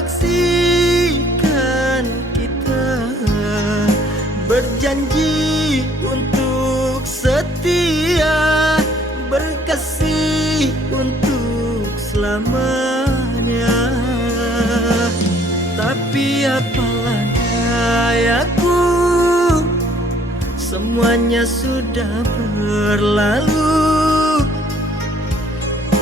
menyaksikan kita berjanji untuk setia, berkasih untuk selamanya. Tapi apalah dayaku, semuanya sudah berlalu.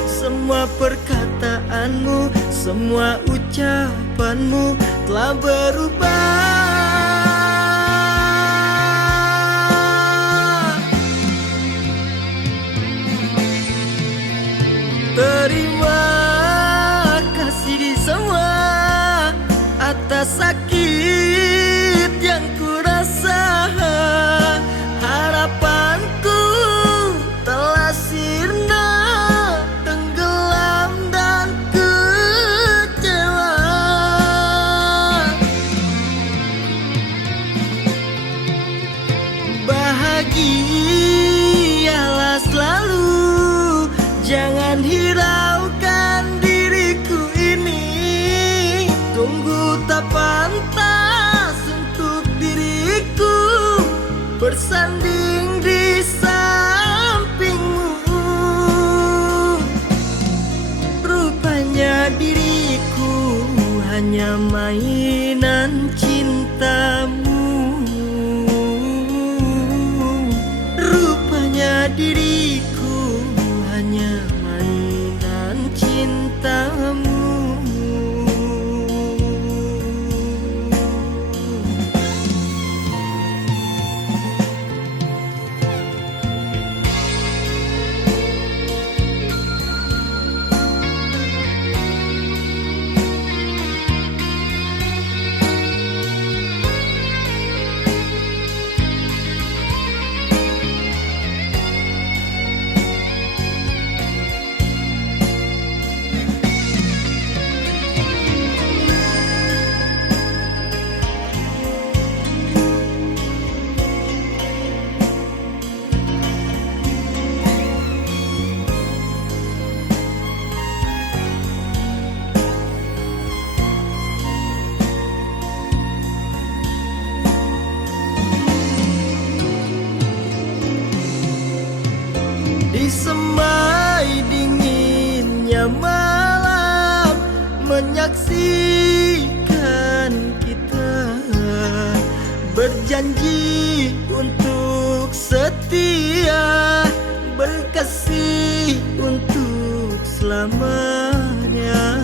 Semua perkataanmu, semua ucapanmu telah berubah. Terima kasih di semua atas sakit yang kurasa. Harapanku telah sirna, tenggelam dan kecewa. Bahagialah selalu, jangan hiraukan diriku ini. Tunggu tak pantas untuk diriku bersanding di sampingmu. Rupanya diriku hanya mainan cintamu. Rupanya diriku hanya mainan cintamu. Di semai dinginnya malam, menyaksikan kita berjanji untuk setia, berkasih untuk selamanya.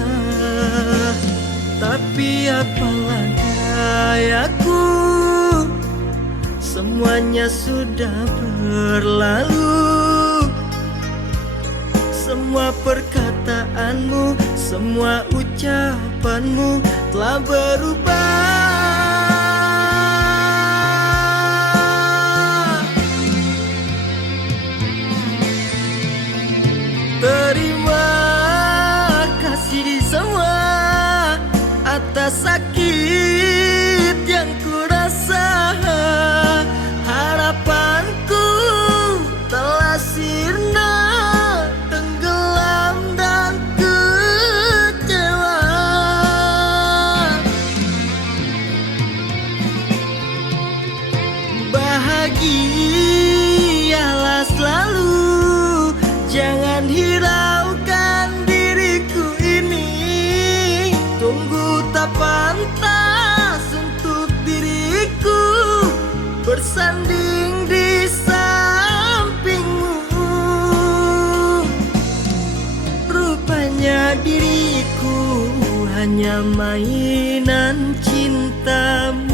Tapi apalah dayaku, semuanya sudah berlalu. Semua perkataanmu, semua ucapanmu telah berubah. Terima kasih di semua atas sakit yang kurasa. Harapanku telah sirna, tenggelam dan kecewa. Bahagialah selalu, jangan hiraukan diriku ini. Tunggu tak pantas untuk diriku bersanding di sampingmu. Rupanya diriku hanya mainan cintamu.